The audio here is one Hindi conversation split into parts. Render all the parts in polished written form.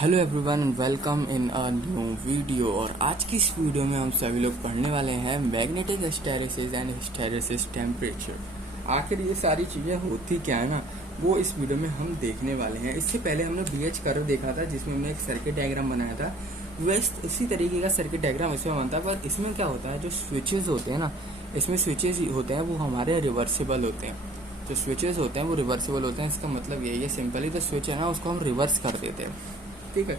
Hello everyone and welcome in a new video. और आज की इस वीडियो में हम सभी लोग पढ़ने वाले हैं magnetic hysteresis and hysteresis temperature. आखिर ये सारी चीज़ें होती क्या है ना, वो इस वीडियो में हम देखने वाले हैं। इससे पहले हमने बीएच कर्व देखा था जिसमें हमने एक सर्किट डायग्राम बनाया था। वैसे इसी तरीके का सर्किट डायग्राम इसमें बनता है, पर इसमें क्या होता है, जो स्विचेस होते हैं ना, इसमें स्विचेस होते हैं वो हमारे रिवर्सिबल होते हैं। जो स्विचेस होते हैं वो रिवर्सिबल होते हैं। इसका मतलब यही है, सिंपली तो स्विच है ना, उसको हम रिवर्स कर देते हैं। ठीक है,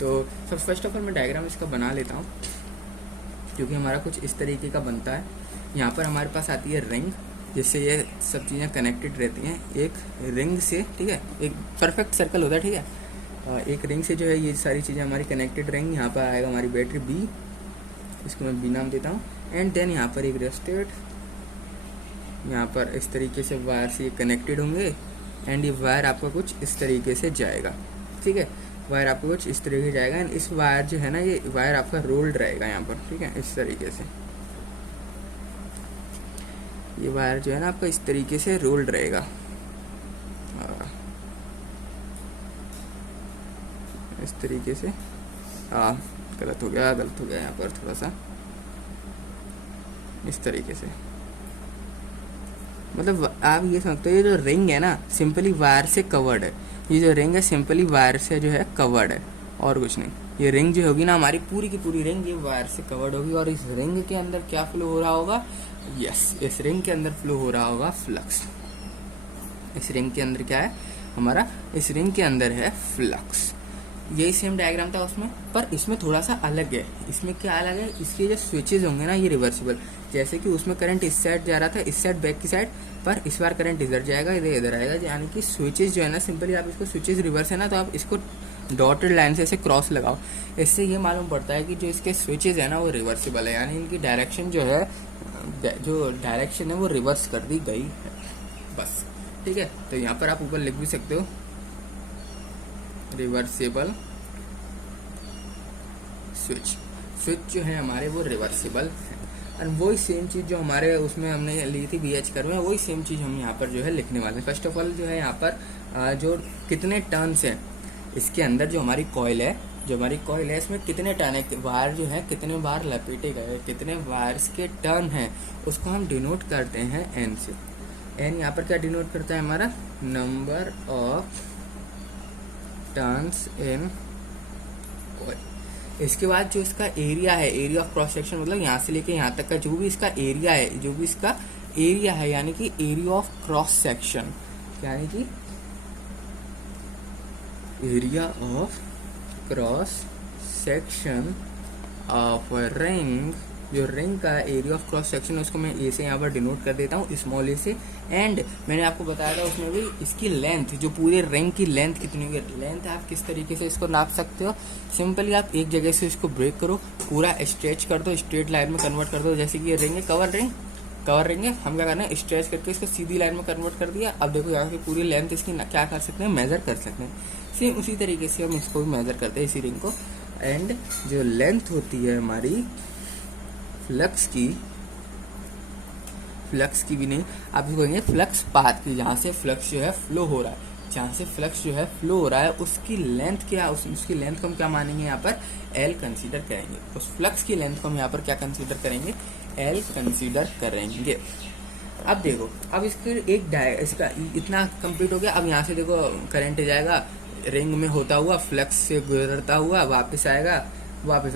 तो सब फर्स्ट ऑफ ऑल मैं डायग्राम इसका बना लेता हूँ, क्योंकि हमारा कुछ इस तरीके का बनता है। यहाँ पर हमारे पास आती है रिंग, जिससे ये सब चीज़ें कनेक्टेड रहती हैं एक रिंग से। ठीक है, एक परफेक्ट सर्कल होता है। ठीक है, एक रिंग से जो है ये सारी चीज़ें हमारी कनेक्टेड रहेंगी। यहाँ पर आएगा हमारी बैटरी बी, इसको मैं बी नाम देता हूँ। एंड देन यहाँ पर एक रेस्टेड, यहाँ पर इस तरीके से वायर से ये कनेक्टेड होंगे। एंड ये वायर आपका कुछ इस तरीके से जाएगा। ठीक है, वायर आपको कुछ इस तरीके से जाएगा। एंड इस वायर जो है ना, ये वायर आपका रोल्ड रहेगा यहाँ पर। ठीक है, इस तरीके से ये वायर जो है ना आपका इस तरीके से रोल्ड रहेगा। इस तरीके से गलत हो गया यहाँ पर थोड़ा सा। इस तरीके से मतलब आप ये समझते हो, ये जो रिंग है ना सिंपली वायर से कवर्ड है। ये जो रिंग है सिंपली वायर से जो है कवर्ड है, और कुछ नहीं। ये रिंग जो होगी ना हमारी, पूरी की पूरी रिंग ये वायर से कवर्ड होगी। और इस रिंग के अंदर क्या फ्लो हो रहा होगा? यस, इस रिंग के अंदर फ्लो हो रहा होगा फ्लक्स। इस रिंग के अंदर क्या है हमारा? इस रिंग के अंदर है फ्लक्स। यही सेम डायग्राम था उसमें, पर इसमें थोड़ा सा अलग है। इसमें क्या अलग है? इसके जो स्विचेज होंगे ना ये रिवर्सिबल। जैसे कि उसमें करंट इस साइड जा रहा था, इस साइड बैक की साइड, पर इस बार करंट इधर जाएगा, इधर आएगा। यानी कि स्विचेज जो है ना, सिंपली आप इसको स्विचेज रिवर्स है ना, तो आप इसको डॉटेड लाइन से ऐसे क्रॉस लगाओ। इससे ये मालूम पड़ता है कि जो इसके स्विचेज है ना वो रिवर्सिबल है, यानी इनकी डायरेक्शन जो है, जो डायरेक्शन है वो रिवर्स कर दी गई है बस। ठीक है, तो यहाँ पर आप ऊपर लिख भी सकते हो रिवर्सिबल स्विच जो है हमारे वो रिवर्सिबल है। और वही सेम चीज़ जो हमारे उसमें हमने ली थी बीएच कर्व में, वही सेम चीज़ हम यहाँ पर जो है लिखने वाले हैं। फर्स्ट ऑफ ऑल जो है यहाँ पर जो कितने टर्न्स हैं इसके अंदर, जो हमारी कॉइल है इसमें कितने टर्न है, वायर जो है कितने बार लपेटे गए, कितने वायर्स के टर्न हैं, उसको हम डिनोट करते हैं एन से। एन यहाँ पर क्या डिनोट करता है हमारा? Number of turns in coil. इसके बाद जो इसका एरिया है, एरिया ऑफ क्रॉस सेक्शन, मतलब यहाँ से लेके यहाँ तक का जो भी इसका एरिया है, यानी कि एरिया ऑफ क्रॉस सेक्शन, यानी कि area of cross section of ring. जो रिंग का एरिया ऑफ क्रॉस सेक्शन है उसको मैं ए से यहाँ पर डिनोट कर देता हूँ, स्मॉल ए से। एंड मैंने आपको बताया था उसमें भी इसकी लेंथ, जो पूरे रिंग की लेंथ कितनी होगी। लेंथ आप किस तरीके से इसको नाप सकते हो? सिंपली आप एक जगह से इसको ब्रेक करो, पूरा स्ट्रेच कर दो, स्ट्रेट लाइन में कन्वर्ट कर दो। जैसे कि ये रिंग है, कवर रिंग है, हम क्या करना है, स्ट्रेच करके इसको सीधी लाइन में कन्वर्ट कर दिया। अब देखो यहाँ की पूरी लेंथ इसकी क्या कर सकते हैं, मेजर कर सकते हैं। सेम उसी तरीके से हम इसको भी मेजर करते हैं, इसी रिंग को। एंड जो लेंथ होती है हमारी फ्लक्स की भी नहीं, आप इसको कहेंगे फ्लक्स पाथ की, जहाँ से फ्लक्स जो है फ्लो हो रहा है, उसकी लेंथ क्या, उसकी लेंथ को हम क्या मानेंगे यहाँ पर? एल कंसीडर करेंगे। उस फ्लक्स की लेंथ को हम यहाँ पर क्या कंसीडर करेंगे? एल कंसीडर करेंगे। अब देखो, अब इसका इतना कंप्लीट हो गया। अब यहाँ से देखो करंट जाएगा रिंग में होता हुआ, फ्लक्स से गुजरता हुआ वापस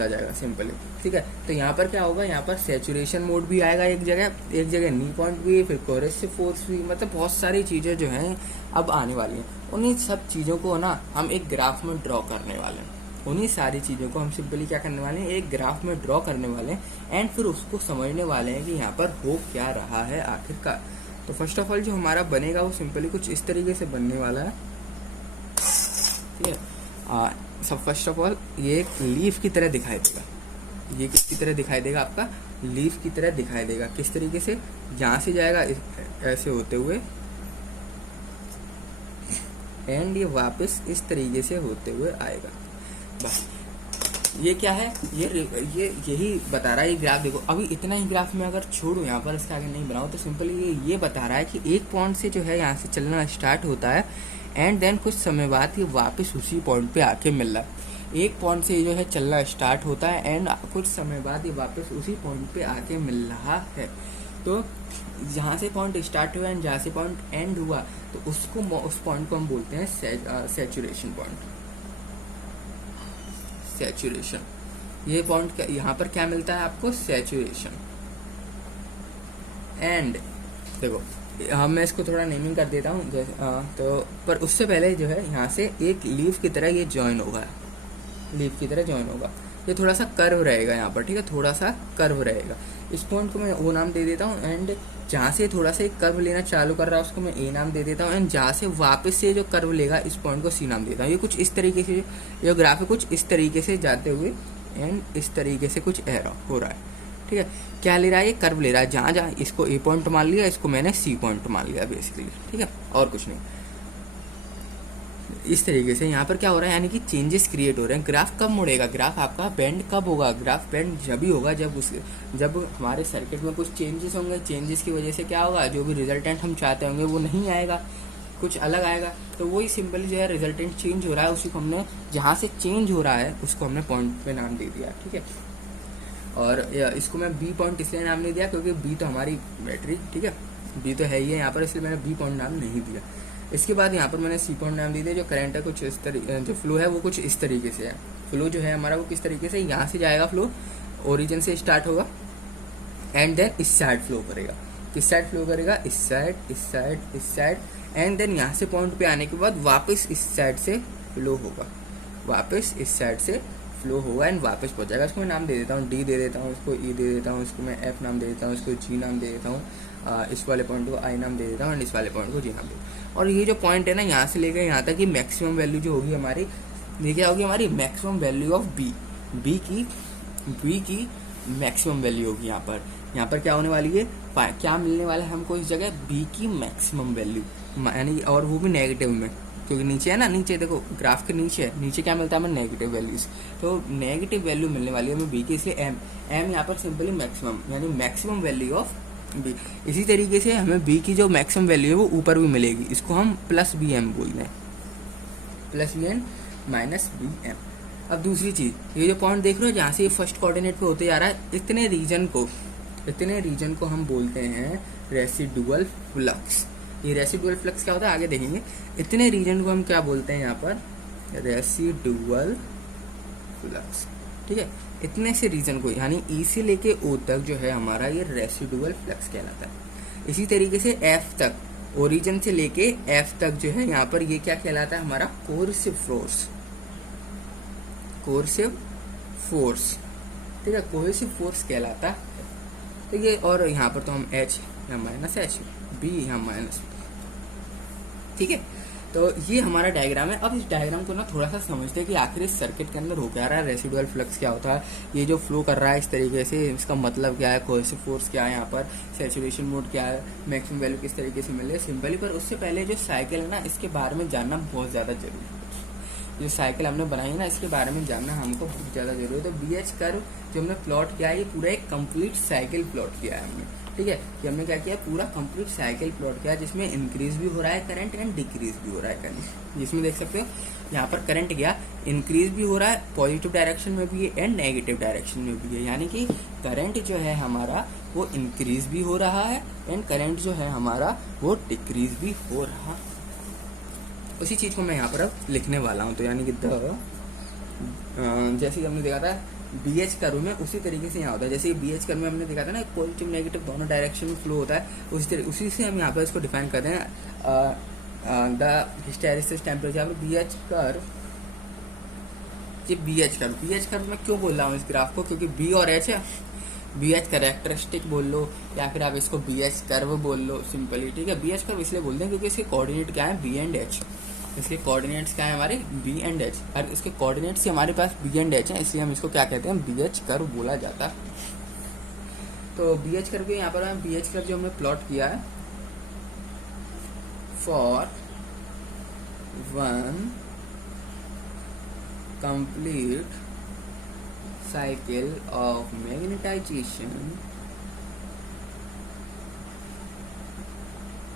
आ जाएगा सिंपली। ठीक है, तो यहाँ पर क्या होगा, यहाँ पर सैचुरेशन मोड भी आएगा एक जगह नी पॉइंट भी, फिर कोरेसिव फोर्स भी, मतलब बहुत सारी चीज़ें जो हैं अब आने वाली हैं। उन्हीं सब चीज़ों को ना हम एक ग्राफ में ड्रॉ करने वाले हैं। उन्हीं सारी चीज़ों को हम सिंपली क्या करने वाले हैं, एक ग्राफ में ड्रॉ करने वाले हैं। एंड फिर उसको समझने वाले हैं कि यहाँ पर हो क्या रहा है आखिरकार। तो फर्स्ट ऑफ ऑल जो हमारा बनेगा वो सिंपली कुछ इस तरीके से बनने वाला है। ठीक है, सब फर्स्ट ऑफ ऑल ये एक लीफ की तरह दिखाई देगा। ये किसकी तरह दिखाई देगा? आपका लीफ की तरह दिखाई देगा। किस तरीके से? यहाँ से जाएगा ऐसे होते हुए, एंड ये वापस इस तरीके से होते हुए आएगा। बस ये क्या है, ये यही बता रहा है ये ग्राफ। देखो अभी इतना ही ग्राफ में अगर छोड़ो यहाँ पर, इसके आगे नहीं बनाओ, तो सिंपली ये बता रहा है कि एक पॉइंट से जो है यहाँ से चलना स्टार्ट होता है एंड देन कुछ समय बाद ये वापस उसी पॉइंट पे आके मिल रहा है। एक पॉइंट से जो है चलना स्टार्ट होता है एंड कुछ समय बाद ये वापस उसी पॉइंट पे आके मिल रहा है। तो जहाँ से पॉइंट स्टार्ट हुआ एंड जहाँ से पॉइंट एंड हुआ, तो उसको उस पॉइंट को हम बोलते हैं सैचुरेशन पॉइंट। सैचुरेशन, ये पॉइंट यहाँ पर क्या मिलता है आपको, सैचुरेशन। एंड देखो मैं इसको थोड़ा नेमिंग कर देता हूँ तो पर उससे पहले जो है यहाँ से एक लीफ की तरह ये ज्वाइन होगा, लीफ की तरह ज्वाइन होगा। ये थोड़ा सा कर्व रहेगा यहाँ पर, ठीक है, थोड़ा सा कर्व रहेगा। इस पॉइंट को मैं ओ नाम दे देता हूँ एंड जहाँ से थोड़ा सा एक कर्व लेना चालू कर रहा है उसको मैं ए नाम दे देता हूँ एंड जहाँ से वापस से जो कर्व लेगा इस पॉइंट को सी नाम देता हूँ। ये कुछ इस तरीके से, ये ग्राफ है कुछ इस तरीके से जाते हुए एंड इस तरीके से कुछ एरो हो रहा है, ठीक है। क्या ले रहा है, ये कर्व ले रहा है, जहाँ जहाँ इसको ए पॉइंट मान लिया, इसको मैंने सी पॉइंट मान लिया बेसिकली, ठीक है, और कुछ नहीं। इस तरीके से यहाँ पर क्या हो रहा है, यानी कि चेंजेस क्रिएट हो रहे हैं। ग्राफ कब मुड़ेगा, ग्राफ आपका बेंड कब होगा, ग्राफ बेंड जब ही होगा जब हमारे सर्किट में कुछ चेंजेस होंगे। चेंजेस की वजह से क्या होगा, जो भी रिजल्टेंट हम चाहते होंगे वो नहीं आएगा, कुछ अलग आएगा। तो वही सिंपल जो है रिजल्टेंट चेंज हो रहा है, उसी को हमने जहाँ से चेंज हो रहा है उसको हमने पॉइंट पे नाम दे दिया, ठीक है। और इसको मैं बी पॉइंट इसलिए नाम नहीं दिया क्योंकि बी तो हमारी बैटरी, ठीक है, बी तो है ही है यहाँ पर, इसलिए मैंने बी पॉइंट नाम नहीं दिया। इसके बाद यहाँ पर मैंने सी पॉइंट नाम दे दिया। जो करंट है कुछ इस तरीके, जो फ्लो है वो कुछ इस तरीके से है। फ्लो जो है हमारा वो किस तरीके से, यहाँ से जाएगा फ्लो, ओरिजिन से स्टार्ट होगा एंड देन इस साइड फ्लो करेगा। किस साइड फ्लो करेगा, इस साइड, इस साइड, इस साइड, एंड देन यहाँ से पॉइंट पे आने के बाद वापस इस साइड से फ्लो होगा, वापस इस साइड से फ्लो होगा एंड वापस पहुंच जाएगा। इसको मैं नाम दे देता हूँ, डी दे देता हूँ, इसको ई दे देता हूँ, इसको मैं एफ नाम दे देता हूँ, इसको जी नाम दे देता हूँ, इस वाले पॉइंट को आई नाम दे देता हूँ एंड इस वाले पॉइंट को जी नाम दे देता हूँ। और ये जो पॉइंट है ना, यहाँ से लेकर यहाँ तक की मैक्सिमम वैल्यू जो होगी हमारी, ये क्या होगी, हमारी मैक्सिमम वैल्यू ऑफ बी की मैक्सिमम वैल्यू होगी। यहाँ पर क्या होने वाली है, क्या मिलने वाला है हमको इस जगह, बी की मैक्सिमम वैल्यू, यानी और वो भी नेगेटिव में, क्योंकि नीचे है ना, नीचे देखो ग्राफ के नीचे क्या मिलता है हमें, नेगेटिव वैल्यूज। तो नेगेटिव वैल्यू मिलने वाली है हमें बी की, इसलिए एम यहाँ पर सिंपली मैक्सिमम, यानी मैक्सिमम वैल्यू ऑफ बी। इसी तरीके से हमें बी की जो मैक्सिमम वैल्यू है वो ऊपर भी मिलेगी, इसको हम प्लस बी एम बोलते हैं, plus B N minus B M. अब दूसरी चीज, ये जो पॉइंट देख रहे हो जहाँ से ये फर्स्ट कोऑर्डिनेट पे होते जा रहा है, इतने रीजन को हम बोलते हैं रेसिडुअल फ्लक्स। ये रेसिडुअल फ्लक्स क्या होता है आगे देखेंगे। इतने रीजन को हम क्या बोलते हैं यहाँ पर, रेसिडुअल फ्लक्स, ठीक है। इतने से रीजन को, यानी ई से लेके ओ तक जो है हमारा ये रेसिडुअल फ्लक्स कहलाता है। इसी तरीके से एफ तक, ओरिजिन से लेके एफ तक जो है यहाँ पर ये क्या कहलाता है, हमारा कोर्सिव फोर्स, ठीक है, कोर्सिव फोर्स कहलाता है। तो ये, और यहाँ पर तो हम एच या माइनस एच, बी या माइनस, ठीक है। तो ये हमारा डायग्राम है। अब इस डायग्राम को ना थोड़ा सा समझते हैं कि आखिर इस सर्किट के अंदर हो क्या रहा है, रेसिडुअल फ्लक्स क्या होता है, ये जो फ्लो कर रहा है इस तरीके से, इसका मतलब क्या है, कोहेसिव फोर्स क्या है, यहाँ पर सैचुरेशन मोड क्या है, मैक्सिमम वैल्यू किस तरीके से मिले, सिंपली। पर उससे पहले जो साइकिल है ना, इसके बारे में जानना बहुत ज़्यादा जरूरी है। जो साइकिल हमने बनाई है ना, इसके बारे में जानना हमको बहुत ज़्यादा जरूरी है। तो बी एच कर्व जो हमने प्लॉट किया है, ये पूरा एक कंप्लीट साइकिल प्लॉट किया है हमने, ठीक है। कि हमने क्या किया, पूरा कंप्लीट साइकिल प्लॉट किया, जिसमें इंक्रीज भी हो रहा है करंट एंड डिक्रीज भी हो रहा है करंट। जिसमें देख सकते हो यहाँ पर करंट गया, इंक्रीज भी हो रहा है, पॉजिटिव डायरेक्शन में भी है एंड नेगेटिव डायरेक्शन में भी है, यानी कि करंट जो है हमारा वो इंक्रीज भी हो रहा है एंड करंट जो है हमारा वो डिक्रीज भी हो रहा है। उसी चीज को मैं यहाँ पर अब लिखने वाला हूँ। तो यानी कि जैसे कि हमने देखा था बी एच कर्व में, उसी तरीके से यहाँ होता है। जैसे बी एच कर्व में हमने देखा था ना, पॉजिटिव नेगेटिव दोनों डायरेक्शन में फ्लो होता है, उसी से हम यहाँ पर इसको डिफाइन करते हैं। The hysteresis temperature B H curve, B H curve में क्यों बोल रहा हूँ इस ग्राफ को, क्योंकि बी और एच है, बी एच कैरेक्टरिस्टिक बोल लो या फिर आप इसको बी एच कर्व बोल लो सिंपली, ठीक है। बी एच कर्व इसलिए बोलते हैं क्योंकि इसके कोऑर्डिनेट क्या है, बी एंड एच। इसके कोऑर्डिनेट्स क्या है हमारे, बी एंड एच, और इसके कोऑर्डिनेट्स हमारे पास बी एंड एच है, इसलिए हम इसको क्या कहते हैं, बी एच कर्व बोला जाता है। तो बी एच कर्व के यहाँ पर बी एच कर्व जो हमने प्लॉट किया है, for one complete cycle of magnetization,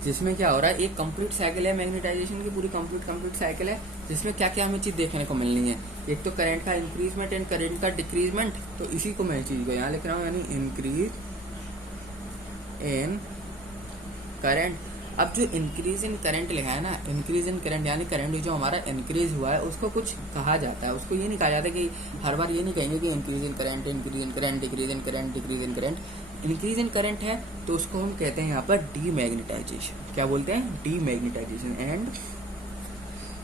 जिसमें क्या हो रहा है, एक कंप्लीट साइकिल है मैग्नेटाइजेशन की, पूरी कंप्लीट साइकिल है, जिसमें क्या क्या हमें चीज देखने को मिलनी है। एक तो करंट का इंक्रीजमेंट एंड करंट का डिक्रीजमेंट, तो इसी को मैं चीज को यहाँ लिख रहा हूँ, यानी इंक्रीज इन करंट। अब जो इंक्रीज इन करंट लिखा है ना, इंक्रीज इन करंट यानी करंट जो हमारा इंक्रीज हुआ है उसको कुछ कहा जाता है। उसको ये नहीं कहा जाता कि हर बार ये नहीं कहेंगे कि increase in current, increase in current, decrease in current, decrease in current. Increase in current है तो उसको हम कहते हैं यहाँ पर डीमैग्नेटाइजेशन। क्या बोलते हैं? डीमैग्नेटाइजेशन एंड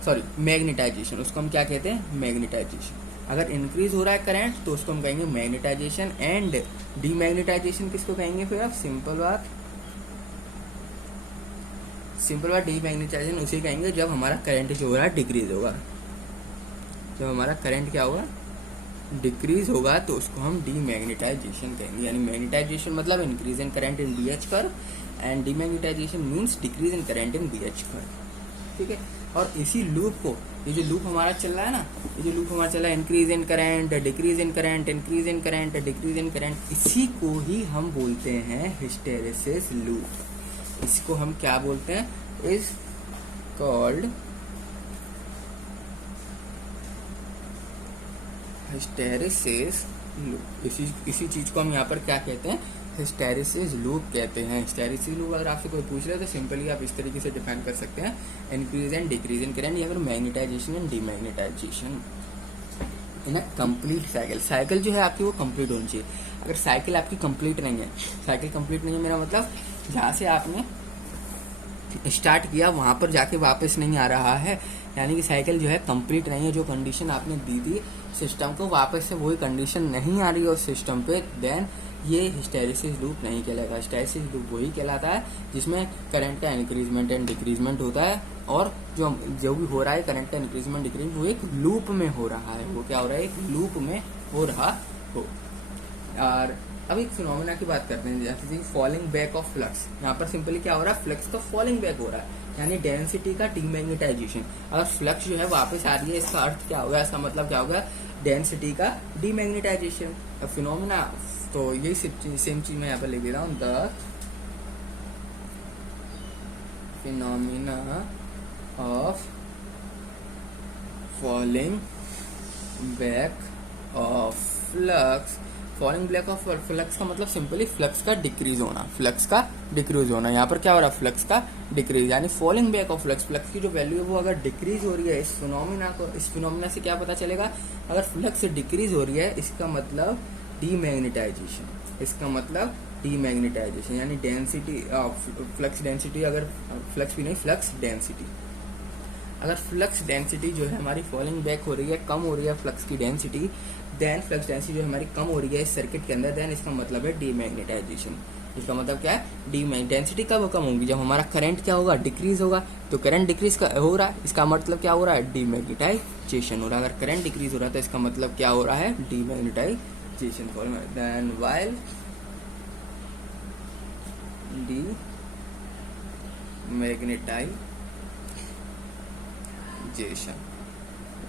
सॉरी मैग्नेटाइजेशन, उसको हम क्या कहते हैं? मैग्नेटाइजेशन। अगर इंक्रीज हो रहा है करंट तो उसको हम कहेंगे मैग्नेटाइजेशन, एंड डीमैग्नेटाइजेशन किसको कहेंगे? फिर आप सिंपल बात डीमैग्नेटाइजेशन उसे कहेंगे जब हमारा करंट जो हो रहा है डिक्रीज होगा। जब हमारा करंट क्या होगा? डिक्रीज होगा, तो उसको हम डीमैग्नेटाइजेशन कहेंगे। यानी मैग्नेटाइजेशन मतलब increase in current in BH curve, and demagnetization means decrease in current in BH curve. ठीक है। और इसी लूप को, ये जो लूप हमारा चल रहा है ना, ये जो लूप हमारा चल रहा है, increase in current, decrease in current, increase in current, decrease in current, इसी को ही हम बोलते हैं हिस्टैरिसीस लूप। इसको हम क्या बोलते हैं? Is called hysteresis loop. इसी चीज को हम यहाँ पर क्या कहते हैं? हिस्टैरिसीस लूप कहते हैं। हिस्टैरिसीस लूप अगर आपसे कोई पूछ रहे तो सिंपली आप इस तरीके से डिफाइन कर सकते हैं, increase and decrease in current, या फिर magnetization and demagnetization in a complete cycle. Cycle जो है आपकी वो कंप्लीट होनी चाहिए। अगर साइकिल आपकी कंप्लीट नहीं है, साइकिल कंप्लीट नहीं है मेरा मतलब जहाँ से आपने स्टार्ट किया वहां पर जाके वापस नहीं आ रहा है, यानी कि साइकिल जो है कंप्लीट नहीं है। जो कंडीशन आपने दी थी सिस्टम को, वापस से वही कंडीशन नहीं आ रही है उस सिस्टम पे, देन ये हिस्टैरिसीस लूप नहीं कहलाएगा। हिस्टैरिसीस लूप वही कहलाता है जिसमें करंट का इंक्रीजमेंट एंड डिक्रीजमेंट होता है, और जो भी हो रहा है करंट का इंक्रीजमेंट डिक्रीजमेंट वो एक लूप में हो रहा है। वो क्या हो रहा है? एक लूप में हो रहा हो। और अब एक फिनोमेना की बात करते हैं, जैसे फॉलिंग बैक ऑफ फ्लक्स। यहाँ पर सिंपली क्या हो रहा है? फ्लक्स का फॉलिंग बैक हो रहा है, यानी डेंसिटी का डीमैग्नेटाइजेशन। अगर फ्लक्स जो है वापस आ रही है, इसका अर्थ क्या होगा? इसका मतलब क्या होगा? डेंसिटी का डीमैग्नेटाइजेशन। अब फिनोमेना तो यही सेम चीज मैं यहाँ पर लिख दे रहा हूँ, the phenomena of falling back of flux. Falling back of flux का मतलब सिंपली फ्लक्स का डिक्रीज होना, फ्लक्स का डिक्रीज होना। यहाँ पर क्या हो रहा है? फ्लक्स का डिक्रीज, यानी falling back of flux. Flux की जो वैल्यू है वो अगर डिक्रीज हो रही है, इस फिनोमेना से क्या पता चलेगा? अगर फ्लक्स डिक्रीज हो रही है, इसका मतलब डीमैग्नेटाइजेशन। इसका मतलब डीमैग्नेटाइजेशन, यानी डेंसिटी फ्लक्स डेंसिटी, अगर फ्लक्स भी नहीं, फ्लक्स डेंसिटी। अगर फ्लक्स डेंसिटी जो है हमारी फॉलिंग बैक हो रही है, कम हो रही है फ्लक्स की डेंसिटी, देन फ्लक्स डेंसिटी जो हमारी कम हो रही है इस सर्किट के अंदर, देन इसका मतलब है डीमैग्नेटाइजेशन। इसका मतलब क्या है? डेंसिटी कब कम होगी? जब हमारा करंट क्या होगा? डिक्रीज होगा। तो करंट डिक्रीज हो रहा है, इसका मतलब क्या हो रहा है? डीमैग्नेटाइजेशन हो रहा है। अगर करंट डिक्रीज हो रहा है तो इसका मतलब क्या हो रहा है? Demagnetization. Then while demagnetization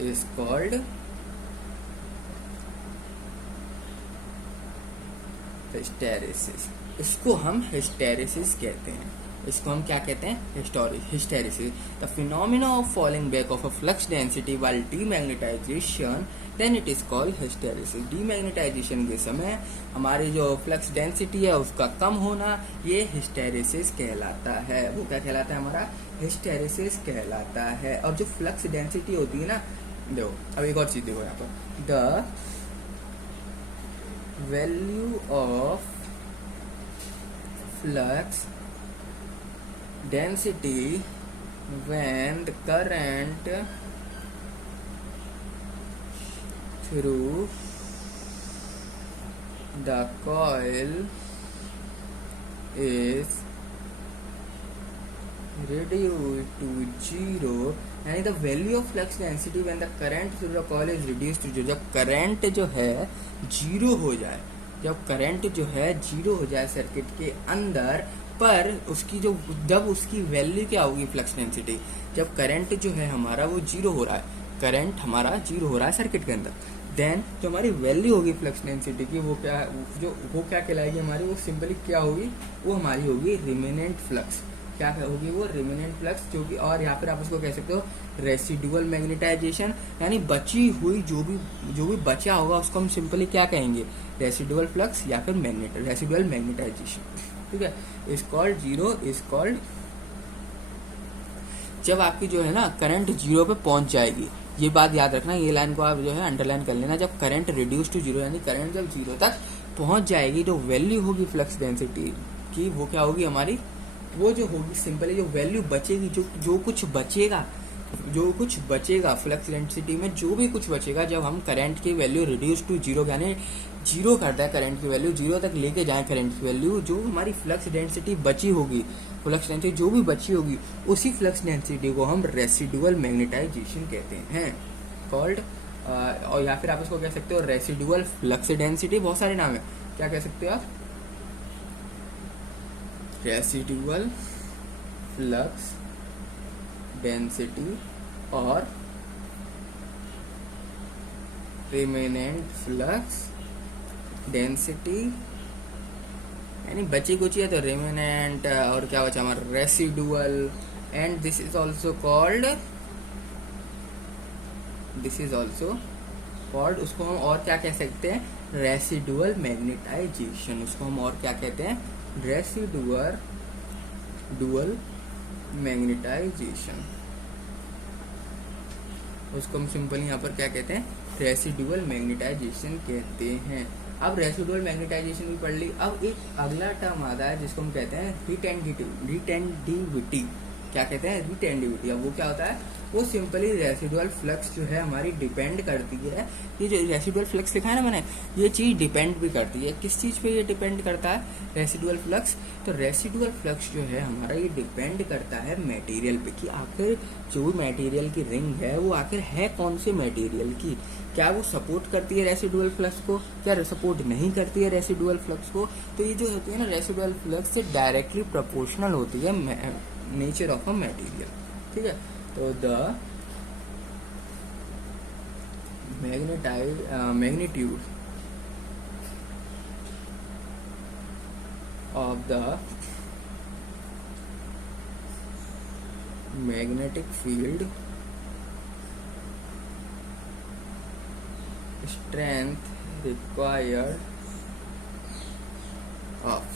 is called hysteresis. इसको हम हिस्टैरिसीस कहते हैं। इसको हम क्या कहते हैं? Hysteresis. The phenomena of falling back of a flux density while demagnetisation, then it is called hysteresis. Demagnetisation के समय हमारी जो फ्लक्स डेंसिटी है उसका कम होना, ये हिस्टैरिसीस कहलाता है। वो क्या कहलाता है? हमारा हिस्टैरिसीस कहलाता है। और जो फ्लक्स डेंसिटी होती है ना, देखो अब एक और चीज देखो यहाँ पर, the value of flux density when the current through the coil is reduced to zero, यानी the value of flux density when the current through the coil is reduced to zero. जब करंट जो है जीरो हो जाए, जब करंट जो है जीरो हो जाए सर्किट के अंदर, पर उसकी जब उसकी वैल्यू क्या होगी? Flux density. जब करंट जो है हमारा वो जीरो हो रहा है, करंट हमारा जीरो हो रहा है सर्किट के अंदर, देन जो हमारी वैल्यू होगी फ्लक्स डेंसिटी की वो क्या कहलाएगी हमारी, वो सिंपली क्या होगी, वो हमारी होगी रिमेनेंट फ्लक्स। क्या होगी वो, रिमेनेंट फ्लक्स, जो कि और यहाँ पर आप उसको कह सकते हो रेसिडुअल मैग्नेटाइजेशन, यानी बची हुई जो भी बचा होगा उसको हम सिंपली क्या कहेंगे, रेसिडुअल फ्लक्स या फिर रेसिडुअल मैग्नेटाइजेशन। ठीक है, is called zero, is called, जब आपकी जो है ना करंट जीरो पे पहुंच जाएगी, ये बात याद रखना, ये लाइन को आप जो है अंडरलाइन कर लेना, जब करंट रिड्यूस टू जीरो, यानी करंट जब जीरो तक पहुंच जाएगी, जो वैल्यू होगी फ्लक्स डेंसिटी की वो क्या होगी हमारी, वो जो होगी सिंपली जो वैल्यू बचेगी, जो कुछ बचेगा फ्लक्स डेंसिटी में, जो भी कुछ बचेगा जब हम करंट की वैल्यू रिड्यूस टू जीरो, यानी जीरो करता है करंट की वैल्यू, जीरो तक लेके जाए करंट की वैल्यू, जो हमारी फ्लक्स डेंसिटी बची होगी, फ्लक्स डेंसिटी जो भी बची होगी, उसी फ्लक्स डेंसिटी को हम रेसिडुअल मैग्नेटाइजेशन कहते हैं, कॉल्ड, और या फिर आप इसको कह सकते हो रेसिडुअल फ्लक्स डेंसिटी, बहुत सारे नाम है, क्या कह सकते हो आप, रेसिडुअल फ्लक्स डेंसिटी और रिमेनेंट फ्लक्स डेंसिटी, यानी बची कुछ है तो रिमेनेंट, और क्या बचा हमारा residual, and this is also called, उसको हम और क्या कह सकते हैं, रेसिडुअल मैग्नेटाइजेशन, उसको हम और क्या कहते हैं, रेसिडुअल मैग्नेटाइजेशन, उसको हम सिंपल यहाँ पर क्या कहते हैं, रेसिडुअल मैग्नेटाइजेशन कहते हैं। अब रेसिडुअल मैग्नेटाइजेशन भी पढ़ ली, अब एक अगला टर्म आता है जिसको हम कहते हैं रिटेंडिविटी। क्या कहते हैं, रिटेंडिविटी। अब वो क्या होता है, वो सिंपली रेसिडुअल फ्लक्स जो है हमारी डिपेंड करती है, ये जो रेसिडुअल फ्लक्स लिखा है ना मैंने, ये चीज डिपेंड भी करती है, किस चीज पे ये डिपेंड करता है, रेसिडुअल फ्लक्स। तो रेसिडुअल फ्लक्स जो है हमारा ये डिपेंड करता है मटेरियल पे, कि आखिर जो मटेरियल की रिंग है वो आखिर है कौन से मटेरियल की, क्या वो सपोर्ट करती है रेसिडुअल फ्लक्स को, क्या सपोर्ट नहीं करती है रेसिडुअल फ्लक्स को। तो ये जो होती है ना रेसिडुअल फ्लक्स से डायरेक्टली प्रोपोर्शनल होती है नेचर ऑफ अ मटेरियल। ठीक है, तो the magnitude of the magnetic field strength required,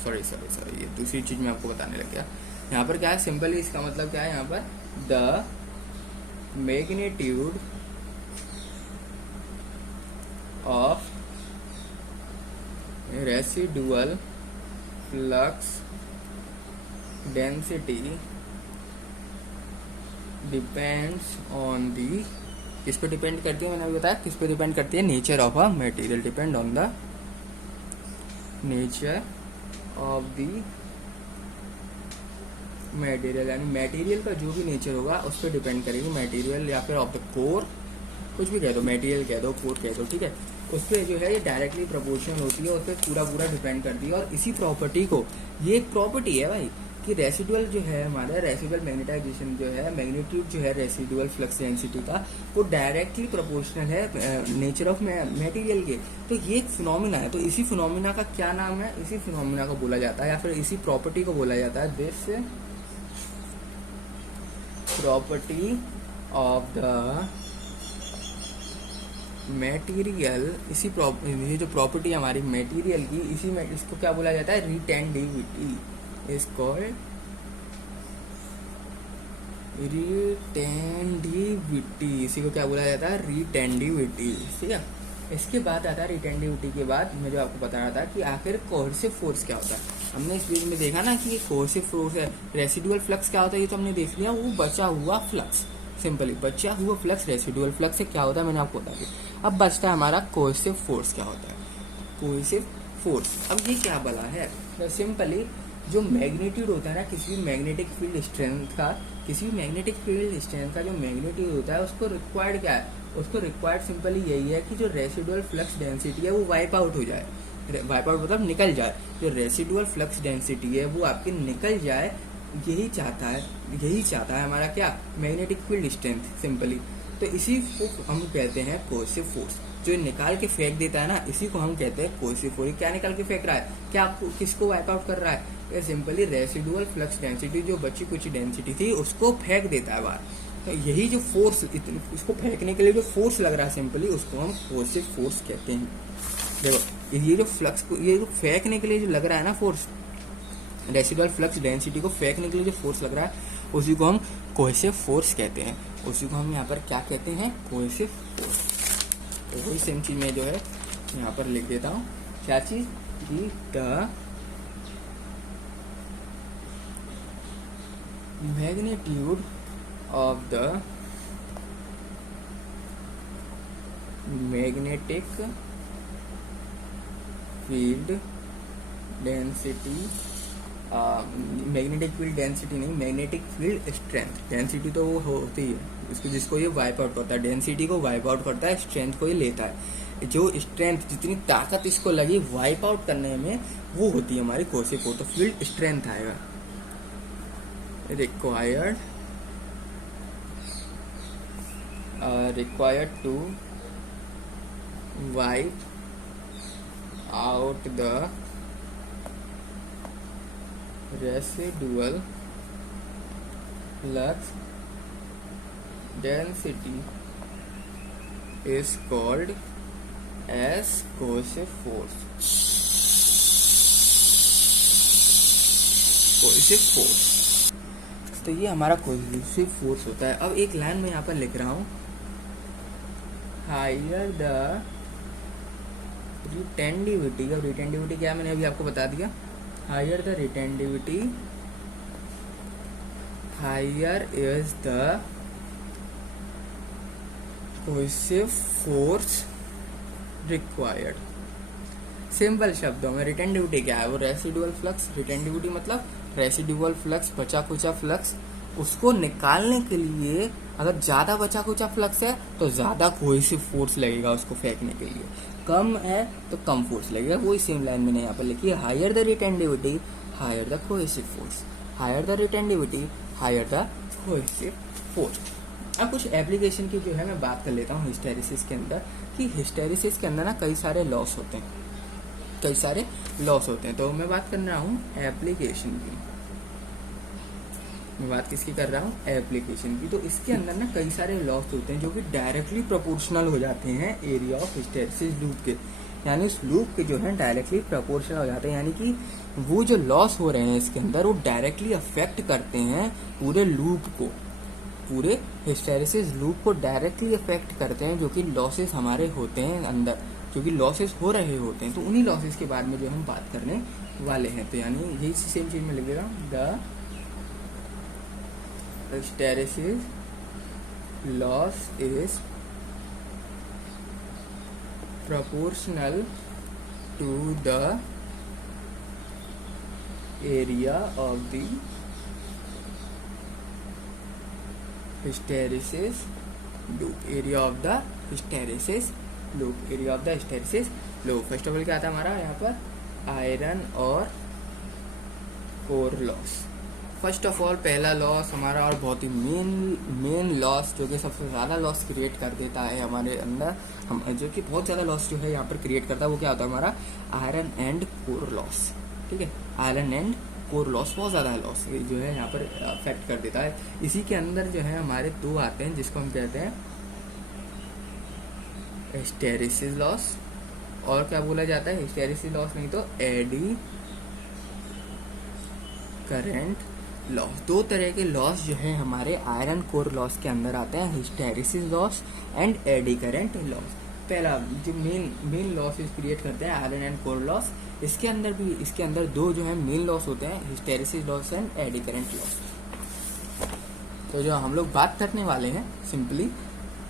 sorry ये दूसरी चीज मैं आपको बताने लग गया। यहाँ पर क्या है, सिंपली इसका मतलब क्या है, यहाँ पर the magnitude of residual flux density depends on the, किस पे डिपेंड करती है, मैंने अभी बताया किस पे डिपेंड करती है, nature of a material, depend on the nature of the material, यानी मटेरियल का जो भी नेचर होगा उस पर डिपेंड करेगी, मटेरियल या फिर ऑफ द कोर, कुछ भी कह दो, मटेरियल कह दो, कोर कह दो, ठीक है, उस पर जो है ये डायरेक्टली प्रोपोर्शनल होती है, उस पर पूरा डिपेंड करती है। और इसी प्रॉपर्टी को, ये एक प्रॉपर्टी है भाई कि रेसिडुअल जो है हमारा, रेसिडुअल मैग्नेटाइजेशन जो है, मैग्नीट्यूड जो है रेसिडुअल फ्लक्स डेंसिटी का, वो डायरेक्टली प्रोपोर्शनल है नेचर ऑफ मटेरियल के। तो ये एक फिनोमिना है, तो इसी फिनोमिना का क्या नाम है, इसी फिनोमिना को बोला जाता है या फिर इसी प्रॉपर्टी को बोला जाता है this property of the material. ये जो प्रॉपर्टी है हमारी मटेरियल की, इसी में इसको क्या बोला जाता है, रिटेंडिविटी, इज कॉल्ड रिटेंडिविटी, इसी को क्या बोला जाता है, रिटेंडिविटी। ठीक है, इसके बाद आता है रिटेंडिविटी के बाद मैं जो आपको बता रहा था कि आखिर कोहेसिव फोर्स क्या होता है। हमने इस वीडियो में देखा ना कि ये कोहेसिव फोर्स है, रेसिडुअल फ्लक्स क्या होता है ये तो हमने देख लिया, वो बचा हुआ फ्लक्स, सिंपली बचा हुआ फ्लक्स रेसिडुअल फ्लक्स से क्या होता है मैंने आपको बता दिया। अब बचता है हमारा कोहेसिव फोर्स क्या होता है, कोहेसिव फोर्स। अब ये क्या बला है, तो सिंपली जो मैग्नीट्यूड होता है ना किसी भी मैग्नेटिक फील्ड स्ट्रेंथ का, किसी भी मैग्नेटिक फील्ड स्ट्रेंथ का जो मैग्नीट्यूड होता है उसको रिक्वायर्ड क्या है, उसको रिक्वायर्ड सिंपली यही है कि जो रेसिडुअल फ्लक्स डेंसिटी है वो वाइप आउट हो जाए, वाइप आउट मतलब निकल जाए, जो रेसिडुअल फ्लक्स डेंसिटी है वो आपकी निकल जाए, यही चाहता है हमारा क्या, मैग्नेटिक फील्ड स्ट्रेंथ सिंपली। तो इसी को हम कहते हैं कोएसिव फोर्स। जो निकाल के फेंक देता है ना, इसी को हम कहते हैं कोएसिव फोर्स। क्या निकाल के फेंक रहा है, क्या आपको किसको वाइप आउट कर रहा है, ये सिंपली रेसिडुअल फ्लक्स डेंसिटी, जो बची कुछ डेंसिटी थी उसको फेंक देता है बाहर। तो यही जो फोर्स, इसको फेंकने के लिए जो फोर्स लग रहा है सिंपली, उसको हम कोएसिव फोर्स कहते हैं। देखो ये जो फ्लक्स को, ये जो फेंकने के लिए जो लग रहा है ना फोर्स, रेसिडुअल फ्लक्स डेंसिटी को फेंकने के लिए जो फोर्स लग रहा है, उसी को हम कोएसिव फोर्स कहते हैं। उसी को हम यहाँ पर क्या कहते हैं, कोएसिव फोर्स। तो वही सेम चीज में जो है यहाँ पर लिख देता हूँ, क्या चीज कि the magnitude of the magnetic field density, magnetic field density नहीं, मैग्नेटिक फील्ड स्ट्रेंथ। डेंसिटी तो वो होती है इसको, जिसको ये वाइप आउट करता है, डेंसिटी को वाइप आउट करता है, स्ट्रेंथ को ये लेता है। जो स्ट्रेंथ, जितनी ताकत इसको लगी वाइप आउट करने में, वो होती है हमारी कोएसिव फोर्स। तो फील्ड स्ट्रेंथ आएगा, required to wipe out the residual flux density is called as coercive force. Coercive force, तो ये हमारा कोएसिव फोर्स होता है। अब एक लाइन में यहाँ पर लिख रहा हूँ, हायर द रिटेंडिविटी। अब रिटेंडिविटी क्या, मैंने अभी आपको बता दिया। Higher the retentivity, higher is the coercive force required। Simple शब्दों में रिटेंटिविटी क्या है, वो रेसिडुअल फ्लक्स। रिटेंटिविटी मतलब रेसिडुअल फ्लक्स, बचा कुचा फ्लक्स, उसको निकालने के लिए अगर ज्यादा बचा कुचा फ्लक्स है तो ज्यादा कोएसिव फोर्स लगेगा उसको फेंकने के लिए, कम है तो कम फोर्स लगेगा। वही सेम लाइन मैंने यहाँ पर लिखी है, higher the retentivity higher the coercive force, higher the retentivity higher the coercive force. अब कुछ एप्लीकेशन की जो है मैं बात कर लेता हूँ हिस्टेरिसिस के अंदर, कि हिस्टेरिसिस के अंदर ना कई सारे लॉस होते हैं, कई सारे लॉस होते हैं। तो मैं बात कर रहा हूँ एप्लीकेशन की, मैं बात किसकी कर रहा हूँ, एप्लीकेशन की। तो इसके अंदर ना कई सारे लॉस होते हैं जो कि डायरेक्टली प्रोपोर्शनल हो जाते हैं एरिया ऑफ हिस्टेरिसिस लूप के, यानी इस लूप के जो है डायरेक्टली प्रोपोर्शनल हो जाते हैं। यानी कि वो जो लॉस हो रहे हैं इसके अंदर, वो डायरेक्टली अफेक्ट करते हैं पूरे लूप को, पूरे हिस्टेरिसिस लूप को डायरेक्टली अफेक्ट करते हैं। जो कि लॉसेस हमारे होते हैं अंदर, जो कि लॉसेस हो रहे होते हैं, तो उन्हीं लॉसेस के बारे में जो हम बात करने वाले हैं। तो यानी यही सेम चीज में लिखेगा, the hysteresis loss is proportional to the area of the hysteresis loop, area of the hysteresis loop, area of the hysteresis loop। First of all क्या आता है हमारा यहाँ पर, आयरन और core loss. First of all पहला लॉस हमारा और बहुत ही मेन लॉस, जो कि सबसे ज़्यादा लॉस क्रिएट कर देता है हमारे अंदर, हम जो कि बहुत ज़्यादा लॉस जो है यहाँ पर क्रिएट करता है, वो क्या होता है हमारा, आयरन एंड कोर लॉस। ठीक है, आयरन एंड कोर लॉस बहुत ज़्यादा लॉस जो है यहाँ पर अफेक्ट कर देता है। इसी के अंदर जो है हमारे दो आते हैं जिसको हम कहते हैं हिस्टेरिसिस लॉस, और क्या बोला जाता है, हिस्टेरिसिस लॉस नहीं तो एडी करंट लॉस। दो तरह के लॉस जो है हमारे आयरन कोर लॉस के अंदर आते हैं, hysteresis loss and eddy current loss. पहला जो मेन लॉसेस क्रिएट करते हैं आयरन एंड कोर लॉस, इसके अंदर दो जो है मेन लॉस होते हैं, hysteresis loss and eddy current loss. तो जो हम लोग बात करने वाले हैं simply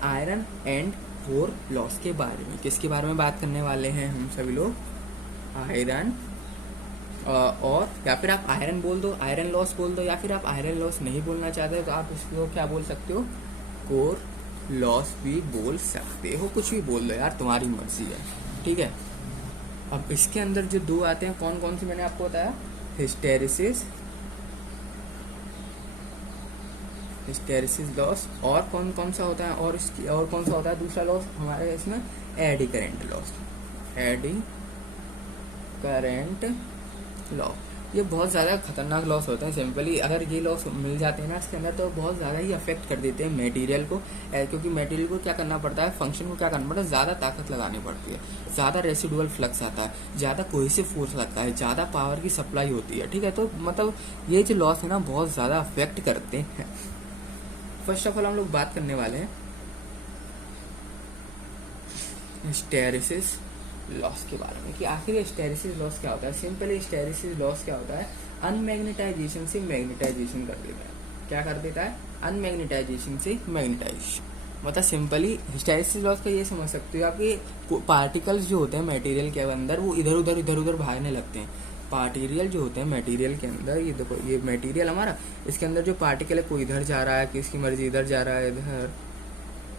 iron and core loss के बारे में। किसके बारे में बात करने वाले हैं हम सभी लोग, आयरन और या फिर आप आयरन बोल दो, आयरन लॉस बोल दो, या फिर आप आयरन लॉस नहीं बोलना चाहते तो आप इसको क्या बोल सकते हो, कोर लॉस भी बोल सकते हो, कुछ भी बोल दो यार, तुम्हारी मर्जी है। ठीक है, अब इसके अंदर जो दो आते हैं कौन कौन से मैंने आपको बताया, हिस्टेरिसिस हिस्टेरिसिस लॉस। और कौन कौन सा होता है, और इसकी और कौन सा होता है दूसरा लॉस हमारे इसमें, AD current loss. AD current loss ये बहुत ज़्यादा खतरनाक लॉस होते हैं। सिंपली अगर ये लॉस मिल जाते हैं ना इसके अंदर तो बहुत ज़्यादा ही अफेक्ट कर देते हैं मटेरियल को, क्योंकि मटेरियल को क्या करना पड़ता है, फंक्शन को क्या करना पड़ता है, ज़्यादा ताकत लगानी पड़ती है, ज़्यादा रेसिडुअल फ्लक्स आता है, ज़्यादा कोहेसिव फोर्स लगता है, ज़्यादा पावर की सप्लाई होती है। ठीक है, तो मतलब ये जो लॉस है ना बहुत ज़्यादा अफेक्ट करते हैं। फर्स्ट ऑफ ऑल हम लोग बात करने वाले हैं हिस्टेरिसिस लॉस के बारे में कि आखिर हिस्टेरिसिस लॉस क्या होता है। सिंपली हिस्टेरिसिस लॉस क्या होता है, अनमैग्नेटाइजेशन से मैग्नेटाइजेशन कर देता है। क्या कर देता है, अनमैग्नेटाइजेशन से मैग्नेटाइजेशन। मतलब सिंपली हिस्टेरिसिस लॉस का ये समझ सकते हो आपके पार्टिकल्स जो होते हैं मटेरियल के अंदर वो इधर उधर भागने लगते हैं। पार्टिकल जो होते हैं मटेरियल के अंदर, ये देखो ये मटेरियल हमारा, इसके अंदर जो पार्टिकल है कोई इधर जा रहा है, किसकी मर्जी इधर जा रहा है इधर,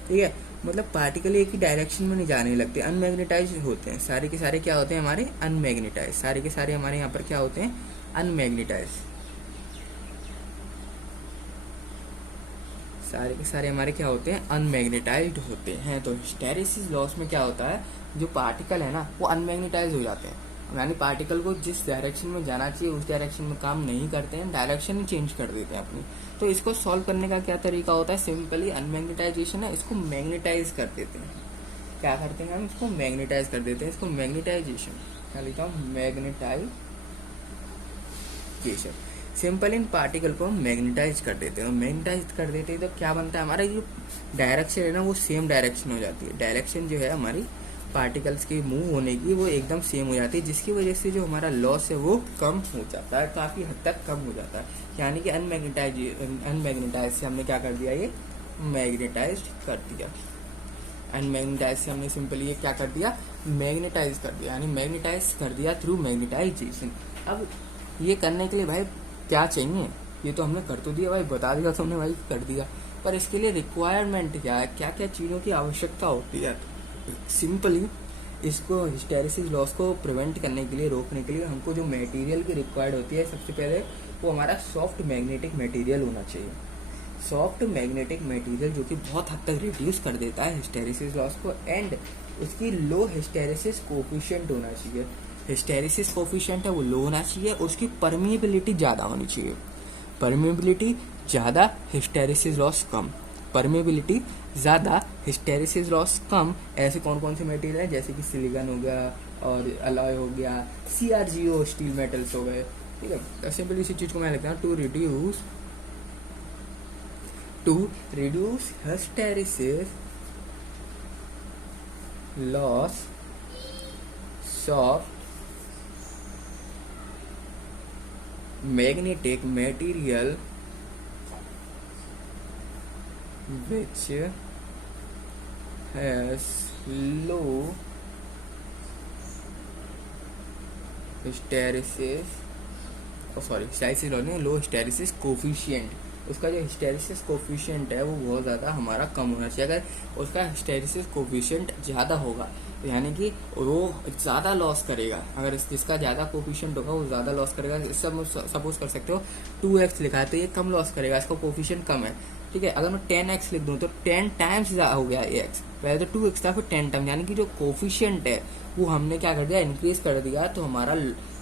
ठीक है, मतलब पार्टिकल एक ही डायरेक्शन में नहीं जाने लगते, अनमैग्नेटाइज होते हैं। सारे के सारे क्या होते हैं हमारे, अनमैग्नेटाइज। सारे के सारे हमारे यहाँ पर क्या होते हैं, अनमैग्नेटाइज। सारे के सारे हमारे क्या होते हैं, अनमैग्नेटाइज्ड होते हैं। तो हिस्टेरिसिस लॉस में क्या होता है, जो पार्टिकल है ना वो अनमैग्नेटाइज हो जाते हैं, यानी पार्टिकल को जिस डायरेक्शन में जाना चाहिए उस डायरेक्शन में काम नहीं करते हैं, डायरेक्शन ही चेंज कर देते हैं अपनी। तो इसको सॉल्व करने का क्या तरीका होता है, सिंपली अनमैग्नेटाइजेशन है, इसको मैग्नेटाइज कर देते हैं। क्या करते हैं हम, इसको मैग्नेटाइज कर देते हैं, इसको मैग्नेटाइजेशन, क्या लिखा हूँ, मैग्नेटाइजेशन। सिंपल इन पार्टिकल को हम मैग्नेटाइज कर देते हैं। मैग्नेटाइज कर देते हैं तो क्या बनता है, हमारा जो डायरेक्शन है ना वो सेम डायरेक्शन हो जाती है। डायरेक्शन जो है हमारी पार्टिकल्स के मूव होने की वो एकदम सेम हो जाती है, जिसकी वजह से जो हमारा लॉस है वो कम हो जाता है, काफ़ी हद तक कम हो जाता है। यानी कि अनमैग्नेटाइज से हमने क्या कर दिया, ये मैग्नेटाइज कर दिया। अनमैग्नेटाइज से हमने सिंपली ये क्या कर दिया, मैग्नेटाइज कर दिया, यानी मैग्नेटाइज कर दिया थ्रू मैग्नेटाइजेशन। अब ये करने के लिए भाई क्या चाहिए, ये तो हमने कर तो दिया भाई, बता दिया तो हमने भाई कर दिया, पर इसके लिए रिक्वायरमेंट क्या है, क्या क्या चीज़ों की आवश्यकता होती है। सिंपली इसको हिस्टेरिसिस लॉस को प्रिवेंट करने के लिए, रोकने के लिए हमको जो मटेरियल की रिक्वायर्ड होती है, सबसे पहले वो हमारा सॉफ्ट मैग्नेटिक मटेरियल होना चाहिए। सॉफ्ट मैग्नेटिक मटेरियल जो कि बहुत हद तक रिड्यूस कर देता है हिस्टेरिसिस लॉस को, एंड उसकी लो हिस्टेरिसिस कोफिशिएंट होना चाहिए। हिस्टेरिसिस कोफिशिएंट है वो लो होना चाहिए, उसकी परमिएबिलिटी ज़्यादा होनी चाहिए। परमिएबिलिटी ज़्यादा, हिस्टेरिसिस लॉस कम। परमिएबिलिटी ज़्यादा, हिस्टेरिसिस लॉस कम। ऐसे कौन कौन से मटेरियल है, जैसे कि सिलिकॉन हो गया और अलॉय हो गया, CrGO स्टील मेटल्स हो गए। ठीक है, सिंपली इसी चीज़ को मैं लिखता हूँ, to reduce hysteresis loss soft magnetic material which has low hysteresis low hysteresis coefficient. उसका जो हिस्टेरिसिस कोफिशिएंट है वो बहुत ज़्यादा हमारा कम होना चाहिए। अगर उसका हिस्टेरिसिस कोफिशिएंट ज़्यादा होगा तो यानी कि वो ज़्यादा लॉस करेगा। अगर जिसका ज़्यादा कोफिशिएंट होगा वो ज़्यादा लॉस करेगा। सपोज कर सकते हो 2x लिखा है तो ये कम लॉस करेगा, इसका कोफिशिएंट कम है। ठीक है, अगर मैं 10x लिख दूँ तो 10 टाइम्स हो गया x, पहले तो 2x था फिर 10 टाइम्स, यानी कि जो कोफिशिएंट है वो हमने क्या कर दिया, इंक्रीज कर दिया। तो हमारा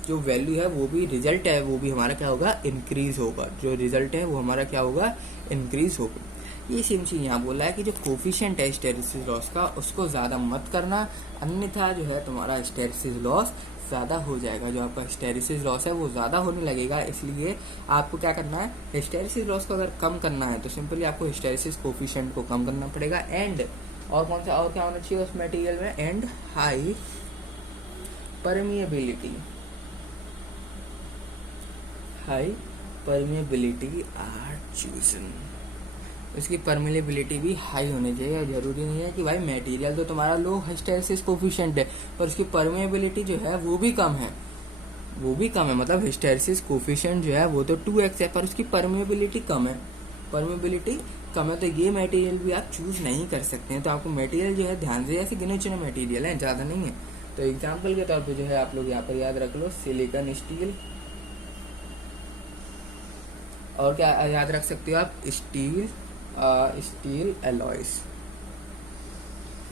जो वैल्यू है वो भी, रिजल्ट है वो भी हमारा क्या होगा, इंक्रीज होगा। जो रिजल्ट है वो हमारा क्या होगा, इंक्रीज होगा। ये सेम चीज़ यहाँ बोला है कि जो कोफिशिएंट है हिस्टेरिसिस लॉस का उसको ज़्यादा मत करना, अन्यथा जो है तुम्हारा हिस्टेरिसिस लॉस ज़्यादा हो जाएगा। जो आपका हिस्टेरिसिस लॉस है वो ज़्यादा होने लगेगा। इसलिए आपको क्या करना है, हिस्टेरिसिस लॉस को अगर कम करना है तो सिंपली आपको हिस्टेरिसिस कोफिशिएंट को कम करना पड़ेगा। एंड और कौन सा और क्या होना चाहिए उस मटेरियल में, and high permeability. High permeability are chosen. उसकी परमिएबिलिटी भी हाई होनी चाहिए। और जरूरी नहीं है कि भाई मटेरियल तो तुम्हारा लो हिस्टेरिसिस कोफिशिएंट है पर उसकी परमिएबिलिटी जो है वो भी कम है, वो भी कम है। मतलब हिस्टेरिसिस कोफिशिएंट जो है वो तो 2x है पर उसकी परमिएबिलिटी कम है, परमिएबिलिटी कम है। तो ये मटेरियल भी आप चूज नहीं कर सकते हैं। तो आपको मटेरियल जो है ध्यान से, ऐसे गिने चुने मटेरियल है, ज़्यादा नहीं है। तो एग्जाम्पल के तौर पर जो है आप लोग यहाँ पर याद रख लो, सिलिकॉन स्टील और क्या याद रख सकते हो आप, स्टील, स्टील एलॉयज।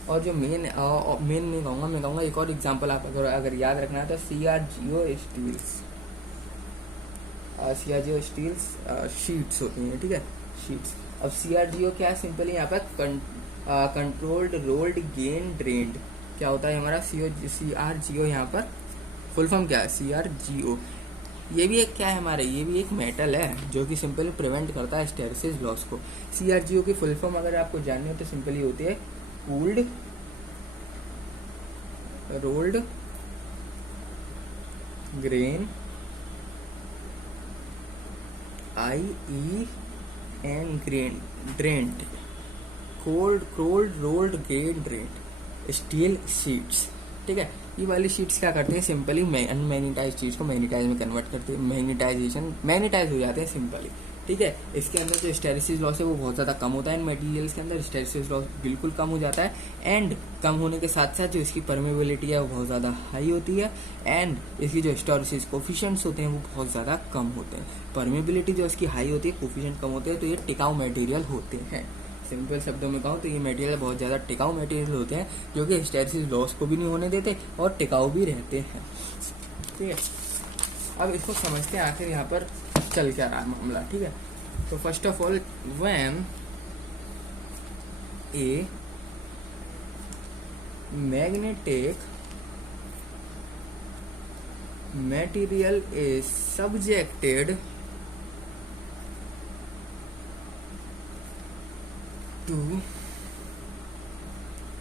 और जो मेन नहीं कहूँगा, मैं कहूँगा एक और एग्जांपल आप अगर याद रखना है तो CRGO steels, CRGO steels sheets होती हैं, ठीक है, शीट्स। अब CRGO क्या है, सिंपली यहाँ पर कंट्रोल्ड रोल्ड गेन ड्रेन्ड क्या होता है हमारा CRGO यहाँ पर फुल फॉर्म क्या है, CRGO। ये भी एक क्या है हमारे, ये भी एक मेटल है जो कि सिंपली प्रिवेंट करता है हिस्टैरिसीस लॉस को। CRGO की फुल फॉर्म अगर आपको जाननी हो तो सिंपली होती है cooled rolled grain, IEN grain oriented, cold rolled grain oriented steel sheets, ठीक है। ये वाली शीट्स क्या करते हैं, सिंपली अनमैग्नेटाइज चीज को मैग्नेटाइज में कन्वर्ट करते हैं, मैग्नेटाइज हो जाते हैं सिंपली, ठीक है। इसके अंदर जो हिस्टैरिसीस लॉस है वो बहुत ज़्यादा कम होता है, इन मटेरियल्स के अंदर हिस्टैरिसीस लॉस बिल्कुल कम हो जाता है। एंड कम होने के साथ साथ जो इसकी परमेबिलिटी है वो बहुत ज़्यादा हाई होती है, एंड इसकी जो हिस्टैरिसीस कोफिशिएंट्स होते हैं वो बहुत ज़्यादा कम होते हैं। परमेबिलिटी जो इसकी हाई होती है, कोफिशिएंट कम होते हैं, तो ये टिकाऊ मटेरियल होते हैं। सिंपल शब्दों में कहूँ तो ये मटेरियल बहुत ज़्यादा टिकाऊ मटेरियल होते हैं जो कि हिस्टैरिसीस लॉस को भी नहीं होने देते और टिकाऊ भी रहते हैं, ठीक है। अब इसको समझते हैं आखिर यहाँ पर चल क्या रहा है मामला, ठीक है। तो first of all, when a magnetic material is subjected to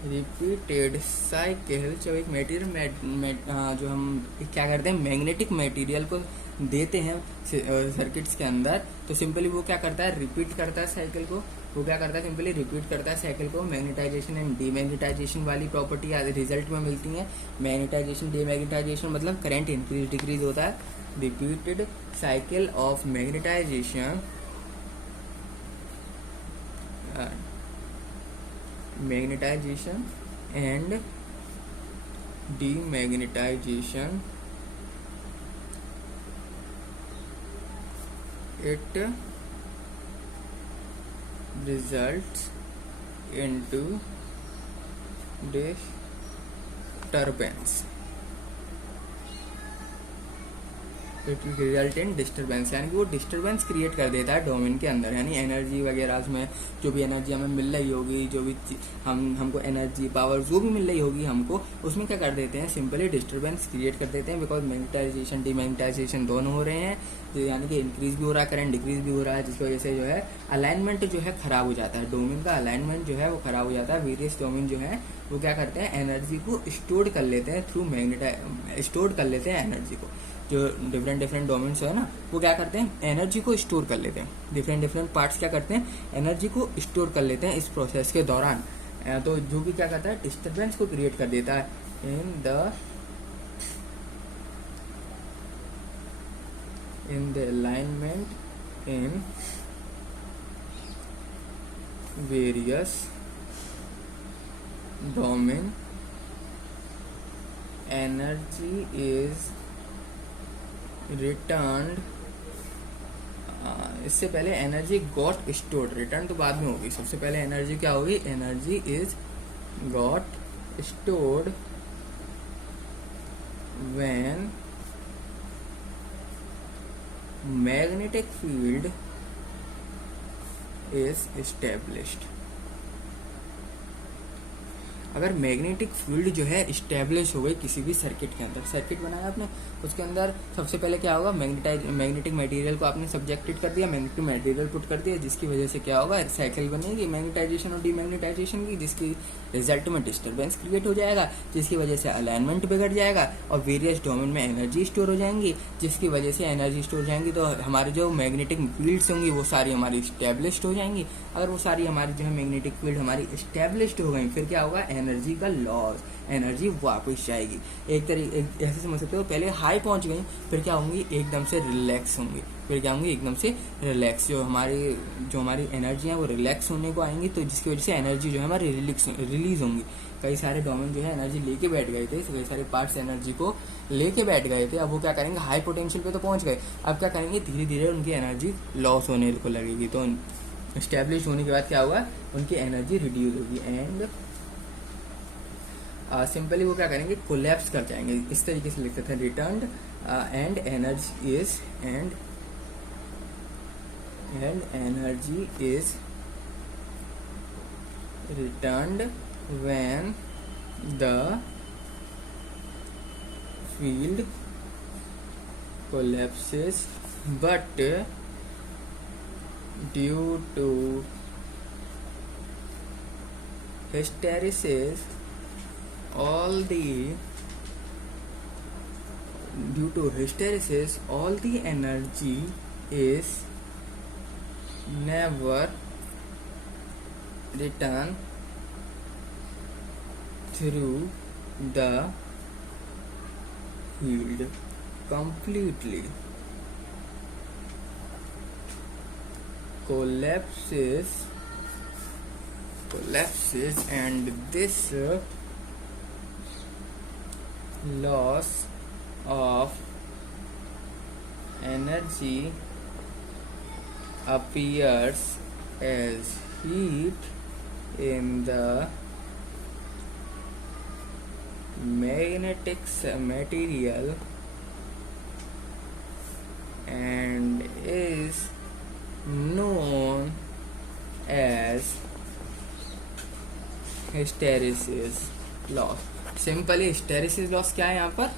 repeated cycle, जब एक मटेरियल जो हम क्या करते हैं मैग्नेटिक मटेरियल को देते हैं सर्किट्स के अंदर, तो सिंपली वो क्या करता है, रिपीट करता है साइकिल को। वो क्या करता है, सिंपली रिपीट करता है साइकिल को। मैग्नेटाइजेशन एंड डीमैग्नेटाइजेशन वाली प्रॉपर्टी रिजल्ट में मिलती है। मैग्नेटाइजेशन डीमैग्नेटाइजेशन मतलब करंट इंक्रीज डिक्रीज होता है। Repeated cycle of magnetization and demagnetization, it results into disturbance, it will result in disturbance, यानी कि वो डिस्टर्बेंस क्रिएट कर देता है डोमेन के अंदर। यानी एनर्जी वगैरह में जो भी एनर्जी हमें मिल रही होगी, जो भी हमको एनर्जी पावर जो भी मिल रही होगी हमको, उसमें क्या कर देते हैं, सिंपली डिस्टर्बेंस क्रिएट कर देते हैं। बिकॉज मैग्नेटाइजेशन डीमैग्नेटाइजेशन दोनों हो रहे हैं, यानी कि इंक्रीज भी हो रहा है, करंट डिक्रीज भी हो रहा है, जिसकी वजह से जो है अलाइनमेंट जो है खराब हो जाता है। डोमेन का अलाइनमेंट जो है वो खराब हो जाता है। वेरियस डोमेन जो है वो क्या करते हैं, एनर्जी को स्टोर कर लेते हैं थ्रू स्टोर कर लेते हैं एनर्जी को। जो डिफरेंट डोमेन्स है ना, वो क्या करते हैं, एनर्जी को स्टोर कर लेते हैं। डिफरेंट पार्ट्स क्या करते हैं, एनर्जी को स्टोर कर लेते हैं इस प्रोसेस के दौरान। तो जो भी क्या करता है, डिस्टर्बेंस को क्रिएट कर देता है in the alignment in various domain. Energy is returned, इससे पहले एनर्जी गॉट स्टोर्ड, रिटर्न तो बाद में होगी। सबसे पहले एनर्जी क्या होगी, energy is got stored when magnetic field is established. अगर मैग्नेटिक फील्ड जो है इस्टेब्लिश हो गई किसी भी सर्किट के अंदर, सर्किट बनाया आपने, उसके अंदर सबसे पहले क्या होगा, मैग्नेटिक मटेरियल को आपने सब्जेक्टेड कर दिया, मैग्नेटिक मटेरियल पुट कर दिया, जिसकी वजह से क्या होगा, साइकिल बनेगी मैग्नेटाइजेशन और डीमैग्नेटाइजेशन की, जिसकी रिजल्ट में डिस्टर्बेंस क्रिएट हो जाएगा, जिसकी वजह से अलाइनमेंट बिगड़ जाएगा और वेरियस डोमेन में एनर्जी स्टोर हो जाएंगी। जिसकी वजह से एनर्जी स्टोर हो जाएंगी तो हमारी जो मैग्नेटिक फील्ड्स होंगी वो सारी हमारी स्टेब्लिश्ड हो जाएंगी। अगर वो सारी हमारी जो है मैग्नेटिक फील्ड हमारी स्टेब्लिश्ड हो गई, फिर क्या होगा, एनर्जी का लॉस, एनर्जी वापस जाएगी। एक ऐसे समझ सकते हो, पहले हाई पहुंच गई, फिर क्या होंगी, एकदम से रिलैक्स होंगी, फिर क्या होंगी, एकदम से रिलैक्स। जो हमारी एनर्जी है वो रिलैक्स होने को आएंगी, तो जिसकी वजह से एनर्जी जो है हमारी रिलीज होंगी। कई सारे डोमेन जो है एनर्जी लेके बैठ गए थे, कई सारे पार्ट्स एनर्जी को लेके बैठ गए थे, अब वो क्या करेंगे, हाई पोटेंशियल पे तो पहुंच गए, अब क्या करेंगे, धीरे धीरे उनकी एनर्जी लॉस होने को लगेगी। तो एस्टेब्लिश होने के बाद क्या होगा, उनकी एनर्जी रिड्यूस होगी एंड सिंपली वो क्या करेंगे, कोलैप्स कर जाएंगे। इस तरीके से लिखते थे, return and energy is returned when the field collapses, but due to hysteresis all the energy is never return through the field completely, collapses, and this loss of energy appears as heat in the magnetic material and is known as hysteresis loss। Simply hysteresis loss क्या है यहाँ पर,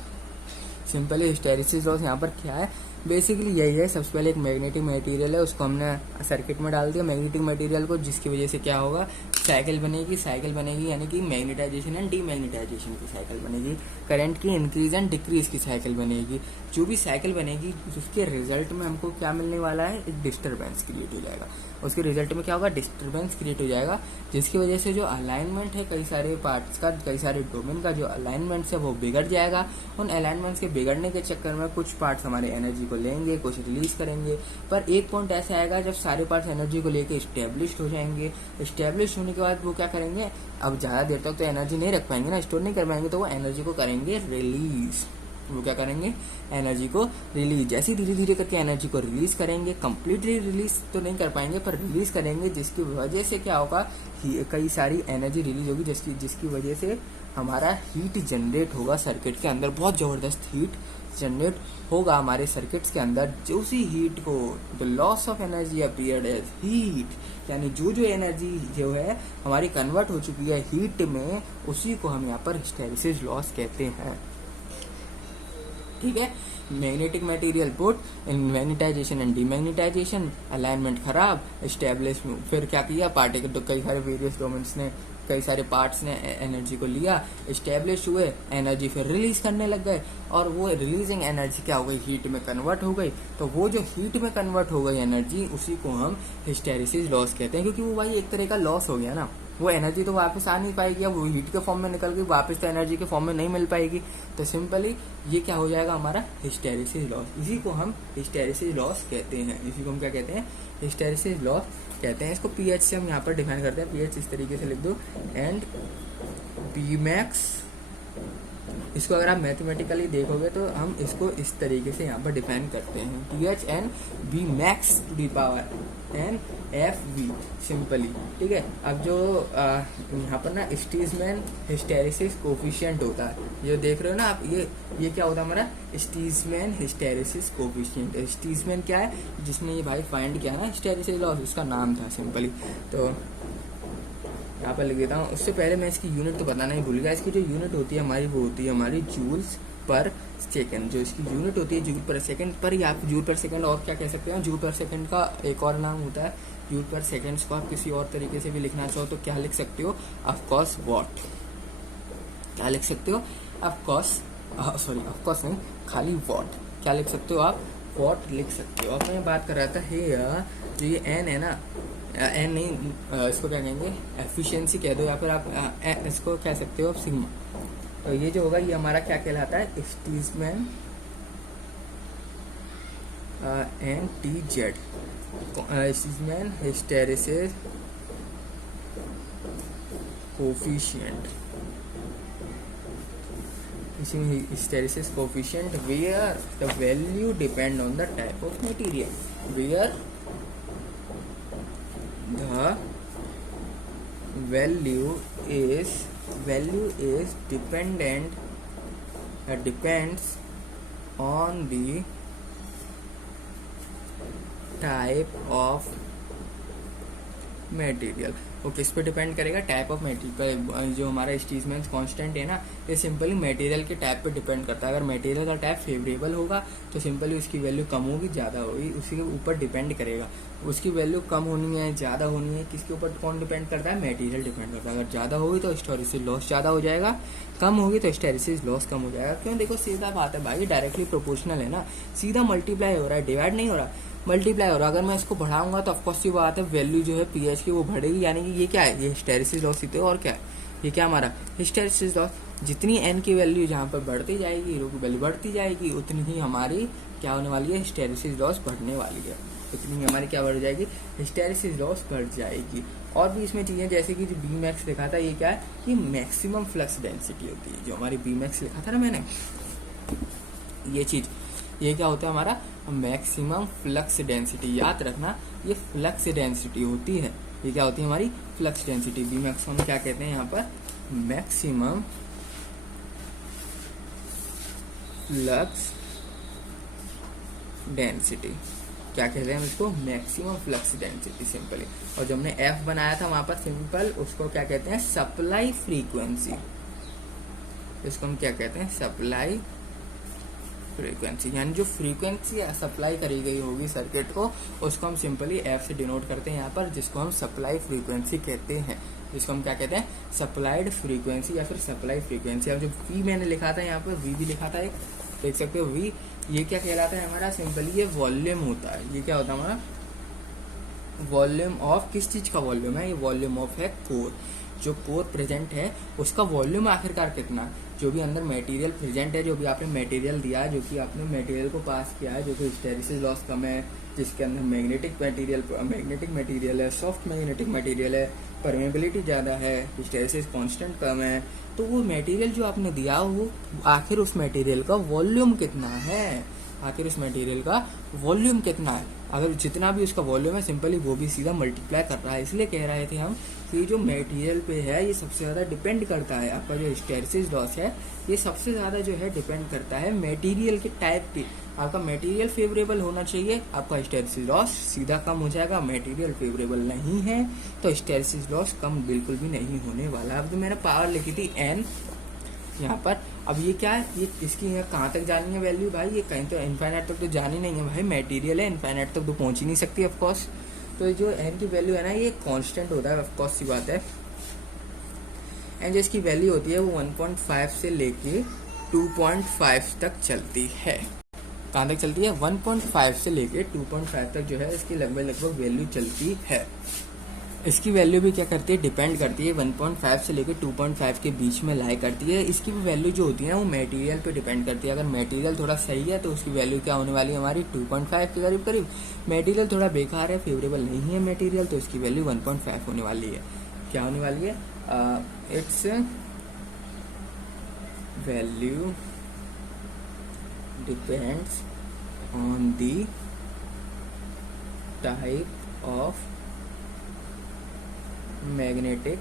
सिंपली हिस्टेरिसिस लॉस यहाँ पर क्या है, बेसिकली यही है। सबसे पहले एक मैग्नेटिक मटेरियल है, उसको हमने सर्किट में डाल दिया मैग्नेटिक मटेरियल को, जिसकी वजह से क्या होगा, साइकिल बनेगी यानी कि मैग्नेटाइजेशन एंड डीमैग्नेटाइजेशन की साइकिल बनेगी, करंट की इंक्रीज एंड डिक्रीज की साइकिल बनेगी। जो भी साइकिल बनेगी उसके रिजल्ट में हमको क्या मिलने वाला है, एक डिस्टर्बेंस क्रिएट हो जाएगा। उसके रिजल्ट में क्या होगा, डिस्टर्बेंस क्रिएट हो जाएगा, जिसकी वजह से जो अलाइनमेंट है कई सारे पार्ट्स का, कई सारे डोमेन का जो अलाइनमेंट है वो बिगड़ जाएगा। उन अलाइनमेंट्स के बिगड़ने के चक्कर में कुछ पार्ट्स हमारे एनर्जी को लेंगे, कुछ रिलीज करेंगे, पर एक पॉइंट ऐसा आएगा जब सारे पार्ट्स एनर्जी को लेके स्टेब्लिश्ड हो जाएंगे। स्टेब्लिश होने के बाद वो क्या करेंगे, अब ज्यादा देर तक तो एनर्जी नहीं रख पाएंगे ना, स्टोर नहीं कर पाएंगे, तो वो एनर्जी को करेंगे रिलीज। वो क्या करेंगे, एनर्जी को रिलीज। जैसे धीरे धीरे करके एनर्जी को रिलीज करेंगे, कंप्लीटली रिलीज तो नहीं कर पाएंगे पर रिलीज करेंगे, जिसकी वजह से क्या होगा, कई सारी एनर्जी रिलीज होगी, जिसकी वजह से हमारा हीट जनरेट होगा सर्किट के अंदर, बहुत जबरदस्त हीट जनरेट होगा हमारे सर्किट्स के अंदर। जो उसी हीट को the loss of energy appeared as heat, यानी जो एनर्जी जो है हमारी कन्वर्ट हो चुकी है हीट में, उसी को हम यहाँ पर हिस्टेरिसिस लॉस कहते हैं। ठीक है, magnetic material put in magnetisation and demagnetisation, alignment खराब, एस्टेब्लिश, फिर क्या किया, पार्टिकल तो कई सारे वेरियस डोमेन्स ने, कई सारे पार्ट्स ने एनर्जी को लिया, एस्टेब्लिश हुए, एनर्जी फिर रिलीज करने लग गए, और वो रिलीजिंग एनर्जी क्या हो गई, हीट में कन्वर्ट हो गई। तो वो जो हीट में कन्वर्ट हो गई एनर्जी, उसी को हम हिस्टेरिसिस लॉस कहते हैं, क्योंकि वो भाई एक तरह का लॉस हो गया ना, वो एनर्जी तो वापस आ नहीं पाएगी, अब वो हीट के फॉर्म में निकल गई, वापस तो एनर्जी के फॉर्म में नहीं मिल पाएगी। तो सिंपली ये क्या हो जाएगा, हमारा हिस्टेरिसिस लॉस। इसी को हम हिस्टेरिसिस लॉस कहते हैं, इसी को हम क्या कहते हैं, हिस्टेरिसिस लॉस कहते हैं। इसको पीएच से हम यहाँ पर डिफाइन करते हैं, पीएच इस तरीके से लिख दो, एंड बी मैक्स। इसको अगर आप मैथमेटिकली देखोगे तो हम इसको इस तरीके से यहाँ पर डिफाइन करते हैं, PH N B max to the power N F V, simply. ठीक है, अब जो यहाँ पर ना स्टीजमैन हिस्टेरिसिस कोफिशिएंट होता है, जो देख रहे हो ना आप, ये क्या होता है हमारा स्टीजमैन हिस्टेरिसिस कोफिशिएंट। स्टीजमैन क्या है, जिसने ये भाई फाइंड किया ना हिस्टेरिसिस लॉस, उसका नाम था सिंपली। तो यहाँ पर लिख देता हूँ। उससे पहले मैं इसकी यूनिट तो बताना ही भूल गया। इसकी जो यूनिट होती है हमारी, वो होती है हमारी जूल्स पर सेकंड। जो इसकी यूनिट होती है जूल पर सेकंड, पर या आप जूल पर सेकंड और क्या कह सकते हैं, जूल पर सेकंड का एक और नाम होता है जूल पर सेकंड्स को आप किसी और तरीके से भी लिखना चाहो तो क्या लिख सकते हो, ऑफकोर्स वॉट। क्या लिख सकते हो, ऑफकोर्स, सॉरी ऑफकोर्स नहीं, खाली वॉट। क्या लिख सकते हो आप, वॉट लिख सकते हो। अब मैं बात कर रहा था, हे जो ये एन है ना, एन नहीं, इसको क्या कहेंगे, एफिशिएंसी कह दो, या फिर आप इसको कह सकते हो आप सिग्मा। तो ये जो होगा ये हमारा क्या कहलाता है, स्टीजमैन एन टी जेड, स्टीजमैन हिस्टेरिसिस कोफिशिएंट, इसी में hysteresis coefficient where the value depend on the type of material, where the value is depends on the type of material. वो किस पे डिपेंड करेगा, टाइप ऑफ मटेरियल। जो हमारा स्टीजमैन्स कांस्टेंट है ना, ये सिंपली मटेरियल के टाइप पे डिपेंड करता है। अगर मटेरियल का टाइप फेवरेबल होगा तो सिंपली उसकी वैल्यू कम होगी, ज़्यादा होगी, उसी के ऊपर डिपेंड करेगा। उसकी वैल्यू कम होनी है, ज़्यादा होनी है, किसके ऊपर कौन डिपेंड करता है, मटेरियल डिपेंड करता है। अगर ज़्यादा होगी तो हिस्टेरिसिस लॉस ज़्यादा हो जाएगा, कम होगी तो हिस्टेरिसिस लॉस कम हो जाएगा। क्यों, देखो सीधा बात है भाई, डायरेक्टली प्रोपोर्शनल है ना, सीधा मल्टीप्लाई हो रहा है, डिवाइड नहीं हो रहा, मल्टीप्लाई हो रहा है। अगर मैं इसको बढ़ाऊंगा तो ऑफकोर्स ये बात है, वैल्यू जो है पीएच की वो बढ़ेगी, यानी कि ये क्या है, ये हिस्टेरिसिस लॉस ही तो, और क्या है, ये क्या हमारा हिस्टेरिसिस लॉस। जितनी एन की वैल्यू जहाँ पर बढ़ती जाएगी, रो की वैल्यू बढ़ती जाएगी, उतनी ही हमारी क्या होने वाली है, हिस्टेरिसिस लॉस बढ़ने वाली है। उतनी ही हमारी क्या बढ़ जाएगी, हिस्टेरिसिस लॉस बढ़ जाएगी। और भी इसमें चीज़ें जैसे कि जो बी मैक्स लिखा था, ये क्या है, ये मैक्सिमम फ्लक्स डेंसिटी होती है। जो हमारी बी मैक्स लिखा था ना मैंने, ये चीज़, ये क्या होता है हमारा मैक्सिमम फ्लक्स डेंसिटी। याद रखना, ये फ्लक्स डेंसिटी होती है। ये क्या होती है हमारी फ्लक्स डेंसिटी। बी मैक्स हम क्या कहते हैं यहाँ पर, मैक्सिमम फ्लक्स डेंसिटी। क्या कहते हैं हम इसको, मैक्सिमम फ्लक्स डेंसिटी सिंपली। और जब हमने एफ बनाया था वहां पर सिंपल, उसको क्या कहते हैं, सप्लाई फ्रीक्वेंसी। इसको हम क्या कहते हैं, सप्लाई फ्रीक्वेंसी, यानी जो फ्रीक्वेंसी सप्लाई करी गई होगी सर्किट को, उसको हम सिंपली एफ से डिनोट करते हैं यहाँ पर, जिसको हम सप्लाई फ्रीक्वेंसी कहते हैं। जिसको हम क्या कहते हैं, सप्लाइड फ्रीक्वेंसी या फिर सप्लाई फ्रीक्वेंसी। अब जो वी मैंने लिखा था यहाँ पर, वी भी लिखा था एक, देख सकते हो वी, ये क्या कहलाता है हमारा, सिंपली ये वॉल्यूम होता है। ये क्या होता है हमारा, वॉल्यूम ऑफ, किस चीज का वॉल्यूम है, ये वॉल्यूम ऑफ है कोर। जो कोर प्रेजेंट है उसका वॉल्यूम आखिरकार कितना, जो भी अंदर मटेरियल प्रेजेंट है, जो भी आपने मटेरियल दिया है, जो कि आपने मटेरियल को पास किया है, जो कि हिस्टेरिसिस लॉस कम है, जिसके अंदर मैग्नेटिक मटेरियल है, सॉफ्ट मैग्नेटिक मटेरियल है, परमेबिलिटी ज़्यादा है, हिस्टेरिसिस कांस्टेंट कम है, तो वो मटेरियल जो आपने दिया वो आखिर उस मटेरियल का वॉल्यूम कितना है, आखिर उस मटेरियल का वॉल्यूम कितना है। अगर जितना भी उसका वॉल्यूम है सिंपली वो भी सीधा मल्टीप्लाई कर रहा है। इसलिए कह रहे थे हम कि जो मटेरियल पे है ये सबसे ज़्यादा डिपेंड करता है। आपका जो हिस्टेरिसिस लॉस है ये सबसे ज़्यादा जो है डिपेंड करता है मटेरियल के टाइप पे। आपका मटेरियल फेवरेबल होना चाहिए, आपका हिस्टेरिसिस लॉस सीधा कम हो जाएगा। मटेरियल फेवरेबल नहीं है तो हिस्टेरिसिस लॉस कम बिल्कुल भी नहीं होने वाला। अब जो मैंने पावर लिखी थी एन यहाँ पर, अब ये क्या है, ये इसकी यहाँ कहाँ तक जानी है वैल्यू भाई, ये कहीं तो इनफाइनाइट तक तो जानी नहीं है भाई, मटेरियल है, इनफाइनाइट तक तो पहुँच ही नहीं सकती ऑफकोर्स। तो जो एन की वैल्यू है ना ये कांस्टेंट होता है ऑफकोर्स सी बात है। एंड जो इसकी वैल्यू होती है वो 1.5 से लेके 2.5 तक चलती है। कहाँ तक चलती है, 1.5 से लेके 2.5 तक जो है इसकी लगभग वैल्यू चलती है। इसकी वैल्यू भी क्या करती है, डिपेंड करती है 1.5 से लेकर 2.5 के बीच में लाई करती है। इसकी भी वैल्यू जो होती है ना वो मटेरियल पे डिपेंड करती है। अगर मटेरियल थोड़ा सही है तो उसकी वैल्यू क्या होने वाली है हमारी 2.5 के करीब करीब। मटेरियल थोड़ा बेकार है, फेवरेबल नहीं है मटेरियल, तो इसकी वैल्यू 1.5 होने वाली है। क्या होने वाली है, it's value depends on the type of magnetic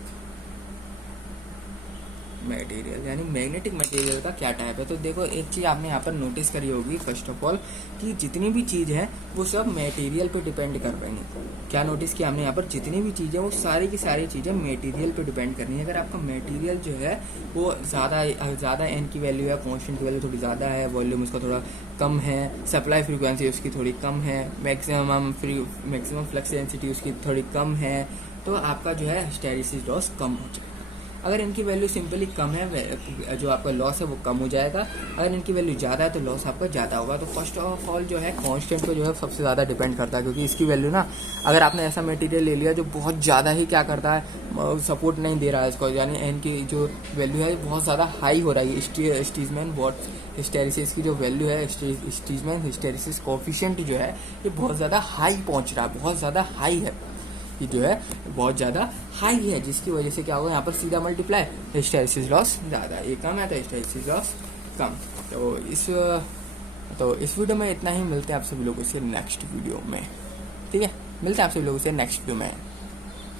material, यानी मैग्नेटिक मटेरियल का क्या टाइप है। तो देखो एक चीज़ आपने यहाँ पर नोटिस करी होगी फर्स्ट ऑफ ऑल कि जितनी भी चीज़ है वो सब मटेरियल पे डिपेंड कर रही हैं। क्या नोटिस किया हमने यहाँ पर, जितनी भी चीज़ें वो सारी की सारी चीज़ें मटेरियल पे डिपेंड कर रही हैं। अगर आपका मटेरियल जो है वो ज़्यादा एन की वैल्यू है, कॉन्स्टेंट की वैल्यू थोड़ी ज़्यादा है, वॉल्यूम उसका थोड़ा कम है, सप्लाई फ्रीक्वेंसी उसकी थोड़ी कम है, मैक्सिमम फ्लक्स डेंसिटी उसकी थोड़ी कम है, तो आपका जो है हिस्टेरिसिस लॉस कम हो जाएगा। अगर इनकी वैल्यू सिंपली कम है, जो आपका लॉस है वो कम हो जाएगा। अगर इनकी वैल्यू ज़्यादा है तो लॉस आपका ज़्यादा होगा। तो फर्स्ट ऑफ ऑल जो है कांस्टेंट पे जो है सबसे ज़्यादा डिपेंड करता है, क्योंकि इसकी वैल्यू ना, अगर आपने ऐसा मटेरियल ले लिया जो बहुत ज़्यादा ही क्या करता है, सपोर्ट नहीं दे रहा है इसको, यानी इनकी जो वैल्यू है बहुत ज़्यादा हाई हो रही है, स्टीजमैन वॉट हिस्टेरिसिस की जो वैल्यू है, स्टीजमैन हिस्टेरिसिस कोफिशिएंट जो है ये बहुत ज़्यादा हाई पहुंच रहा है, बहुत ज़्यादा हाई है, ये जो है बहुत ज़्यादा हाई है, जिसकी वजह से क्या होगा यहाँ पर सीधा मल्टीप्लाई, हिस्टेरिसिस लॉस ज़्यादा, ये कम है तो हिस्टेरिसिस लॉस कम। तो इस वीडियो में इतना ही, मिलते हैं आप सभी लोगों से नेक्स्ट वीडियो में। ठीक है, मिलते हैं आप सभी लोगों से नेक्स्ट वीडियो में।